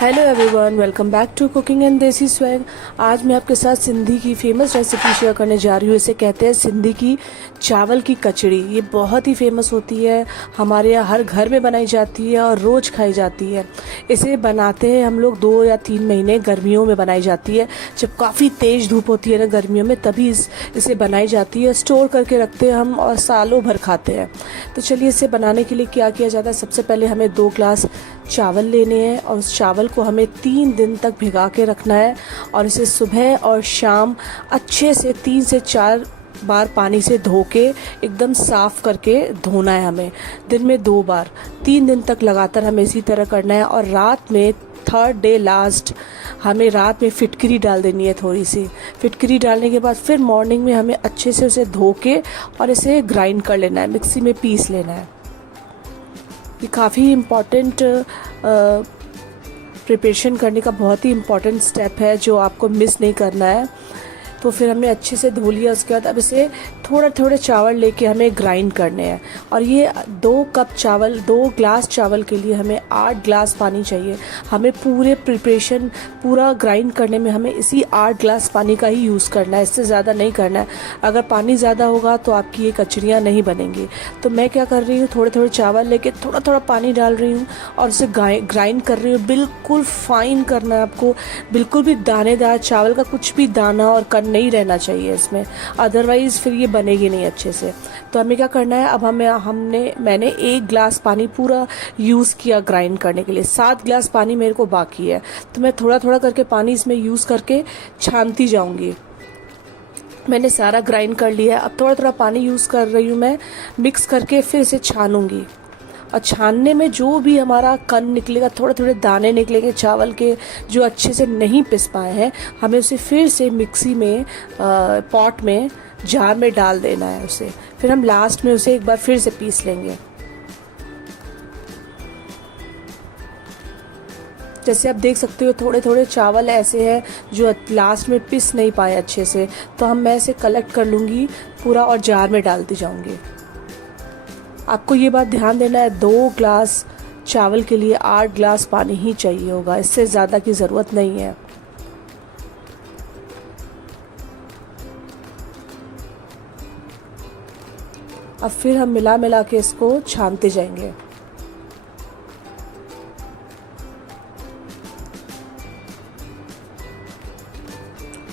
Hello everyone, welcome back to cooking and desi swag. आज मैं आपके साथ सिंधी की फेमस रेसिपी शेयर करने जा रही हूँ। इसे कहते हैं सिंधी की चावल की कचड़ी। ये बहुत ही फेमस होती है, हमारे यहाँ हर घर में बनाई जाती है और रोज़ खाई जाती है। इसे बनाते हैं हम लोग 2 या 3 महीने, गर्मियों में बनाई जाती है। जब काफ़ी तेज़ धूप होती है ना गर्मियों में, तभी इसे बनाई जाती है। स्टोर करके रखते हैं हम और सालों भर खाते हैं। तो चलिए, इसे बनाने के लिए क्या किया जाता है। सबसे पहले हमें 2 ग्लास चावल लेने हैं और उस चावल को हमें 3 दिन तक भिगा के रखना है और इसे सुबह और शाम अच्छे से 3 से 4 बार पानी से धो के एकदम साफ़ करके धोना है हमें, दिन में 2 बार। 3 दिन तक लगातार हमें इसी तरह करना है। और रात में 3rd डे लास्ट हमें रात में फिटकरी डाल देनी है। थोड़ी सी फिटकरी डालने के बाद फिर मॉर्निंग में हमें अच्छे से उसे धो के और इसे ग्राइंड कर लेना है, मिक्सी में पीस लेना है। ये काफ़ी इम्पॉर्टेंट प्रिपरेशन करने का बहुत ही इम्पॉर्टेंट स्टेप है जो आपको मिस नहीं करना है। तो फिर हमने अच्छे से धो लिया। उसके बाद अब इसे थोड़े थोड़े चावल लेके हमें ग्राइंड करने हैं। और ये 2 कप चावल, 2 ग्लास चावल के लिए हमें 8 ग्लास पानी चाहिए। हमें पूरे प्रिपरेशन पूरा ग्राइंड करने में हमें इसी 8 ग्लास पानी का ही यूज़ करना है, इससे ज़्यादा नहीं करना है। अगर पानी ज़्यादा होगा तो आपकी ये कचड़ियाँ नहीं बनेंगी। तो मैं क्या कर रही हूँ, थोड़े थोड़े चावल लेके थोड़ा थोड़ा पानी डाल रही हूँ और उसे ग्राइंड कर रही हूँ। बिल्कुल फाइन करना है आपको, बिल्कुल भी दानेदार चावल का कुछ भी दाना और कण नहीं रहना चाहिए इसमें, अदरवाइज़ फिर ये बनेगी नहीं अच्छे से। तो हमें क्या करना है, अब मैंने 1 ग्लास पानी पूरा यूज़ किया ग्राइंड करने के लिए। 7 ग्लास पानी मेरे को बाकी है। तो मैं थोड़ा थोड़ा करके पानी इसमें यूज़ करके छानती जाऊंगी। मैंने सारा ग्राइंड कर लिया है। अब थोड़ा थोड़ा पानी यूज़ कर रही हूँ मैं, मिक्स करके फिर इसे छानूंगी। और छानने में जो भी हमारा कण निकलेगा, थोड़े थोड़े दाने निकलेंगे चावल के जो अच्छे से नहीं पिस पाए हैं, हमें उसे फिर से मिक्सी में पॉट में जार में डाल देना है उसे। फिर हम लास्ट में उसे एक बार फिर से पीस लेंगे। जैसे आप देख सकते हो, थोड़े थोड़े चावल ऐसे हैं जो लास्ट में पिस नहीं पाए अच्छे से। तो मैं इसे कलेक्ट कर लूँगी पूरा और जार में डालती जाऊँगी। आपको ये बात ध्यान देना है, 2 ग्लास चावल के लिए 8 ग्लास पानी ही चाहिए होगा, इससे ज़्यादा की ज़रूरत नहीं है। अब फिर हम मिला मिला के इसको छानते जाएंगे।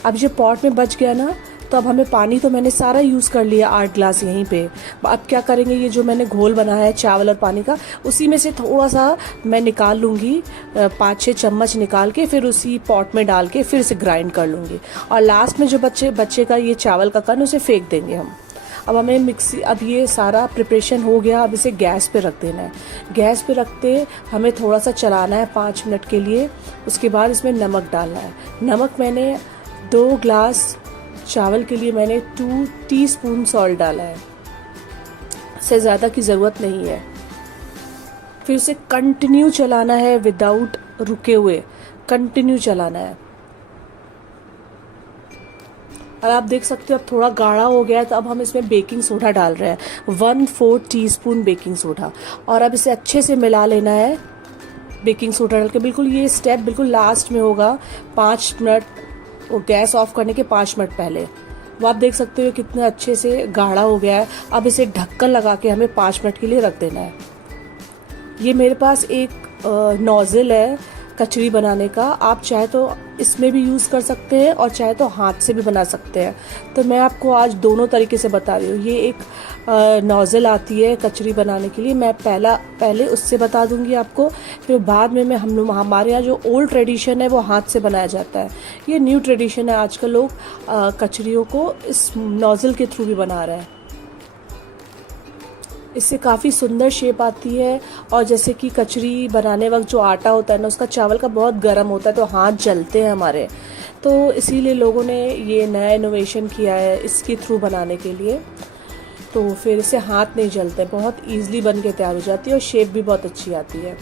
अब ये पॉट में बच गया ना, तो अब हमें पानी तो मैंने सारा यूज़ कर लिया 8 ग्लास यहीं पे। अब क्या करेंगे, ये जो मैंने घोल बनाया है चावल और पानी का, उसी में से थोड़ा सा मैं निकाल लूँगी, 5-6 चम्मच निकाल के फिर उसी पॉट में डाल के फिर से ग्राइंड कर लूँगी। और लास्ट में जो बच्चे का ये चावल का कण, उसे फेंक देंगे हम। अब ये सारा प्रिपरेशन हो गया। अब इसे गैस पे रख देना है। गैस पे रखते हमें थोड़ा सा चलाना है 5 मिनट के लिए। उसके बाद इसमें नमक डालना है। नमक मैंने 2 ग्लास चावल के लिए मैंने 2 टीस्पून सॉल्ट डाला है, इससे ज़्यादा की ज़रूरत नहीं है। फिर उसे कंटिन्यू चलाना है, विदाउट रुके हुए कंटिन्यू चलाना है। और आप देख सकते हो अब थोड़ा गाढ़ा हो गया है, तो अब हम इसमें बेकिंग सोडा डाल रहे हैं, 1/4 टीस्पून बेकिंग सोडा। और अब इसे अच्छे से मिला लेना है बेकिंग सोडा डाल के। बिल्कुल ये स्टेप बिल्कुल लास्ट में होगा, 5 मिनट, और गैस ऑफ करने के 5 मिनट पहले। वो आप देख सकते हो कितना अच्छे से गाढ़ा हो गया है। अब इसे ढक्कन लगा के हमें 5 मिनट के लिए रख देना है। ये मेरे पास एक नोज़ल है कचड़ी बनाने का, आप चाहे तो इसमें भी यूज़ कर सकते हैं और चाहे तो हाथ से भी बना सकते हैं। तो मैं आपको आज दोनों तरीके से बता रही हूँ। ये एक नोज़ल आती है कचड़ी बनाने के लिए, मैं पहले उससे बता दूंगी आपको। फिर बाद में हमारे यहाँ जो ओल्ड ट्रेडिशन है वो हाथ से बनाया जाता है। ये न्यू ट्रेडिशन है, आजकल लोग कचड़ियों को इस नोज़ल के थ्रू भी बना रहे हैं। इससे काफ़ी सुंदर शेप आती है। और जैसे कि कचड़ी बनाने वक्त जो आटा होता है ना, उसका चावल का बहुत गर्म होता है, तो हाथ जलते हैं हमारे। तो इसीलिए लोगों ने ये नया इनोवेशन किया है इसके थ्रू बनाने के लिए। तो फिर इससे हाथ नहीं जलते, बहुत ईजिली बन के तैयार हो जाती है और शेप भी बहुत अच्छी आती है।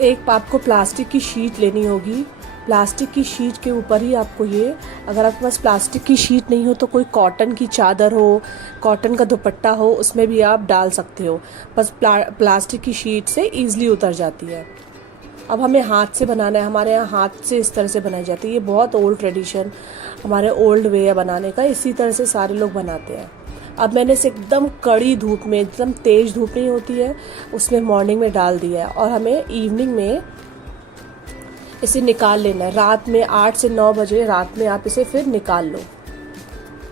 एक आपको प्लास्टिक की शीट लेनी होगी। प्लास्टिक की शीट के ऊपर ही आपको ये, अगर आपके पास प्लास्टिक की शीट नहीं हो तो कोई कॉटन की चादर हो, कॉटन का दुपट्टा हो, उसमें भी आप डाल सकते हो। बस प्लास्टिक की शीट से ईजिली उतर जाती है। अब हमें हाथ से बनाना है। हमारे यहाँ हाथ से इस तरह से बनाई जाती है। ये बहुत ओल्ड ट्रेडिशन, हमारे ओल्ड वे है बनाने का। इसी तरह से सारे लोग बनाते हैं। अब मैंने इसे एकदम कड़ी धूप में, एकदम तेज धूप नहीं होती है, उसमें मॉर्निंग में डाल दिया है। और हमें इवनिंग में इसे निकाल लेना है। रात में 8 से 9 बजे रात में आप इसे फिर निकाल लो।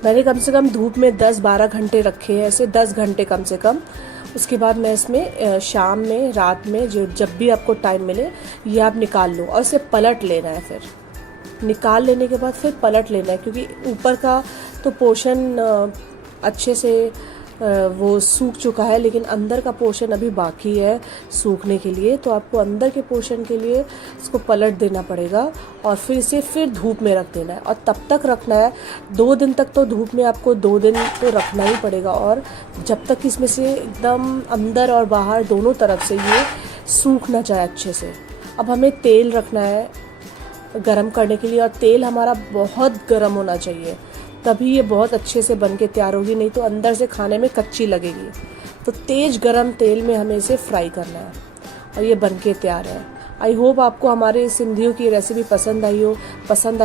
मैंने कम से कम धूप में 10-12 घंटे रखे हैं, ऐसे 10 घंटे कम से कम। उसके बाद मैं इसमें शाम में, रात में, जब भी आपको टाइम मिले ये आप निकाल लो और इसे पलट लेना है। फिर निकाल लेने के बाद फिर पलट लेना है, क्योंकि ऊपर का तो पोर्शन अच्छे से वो सूख चुका है, लेकिन अंदर का पोर्शन अभी बाकी है सूखने के लिए। तो आपको अंदर के पोर्शन के लिए इसको पलट देना पड़ेगा और फिर इसे फिर धूप में रख देना है। और तब तक रखना है, 2 दिन तक तो धूप में आपको 2 दिन तो रखना ही पड़ेगा। और जब तक इसमें से एकदम अंदर और बाहर दोनों तरफ से ये सूख ना जाए अच्छे से। अब हमें तेल रखना है गरम करने के लिए, और तेल हमारा बहुत गरम होना चाहिए, तभी ये बहुत अच्छे से बन के तैयार होगी, नहीं तो अंदर से खाने में कच्ची लगेगी। तो तेज गरम तेल में हमें इसे फ्राई करना है और ये बन के तैयार है। आई होप आपको हमारे सिंधियों की रेसिपी पसंद आई हो।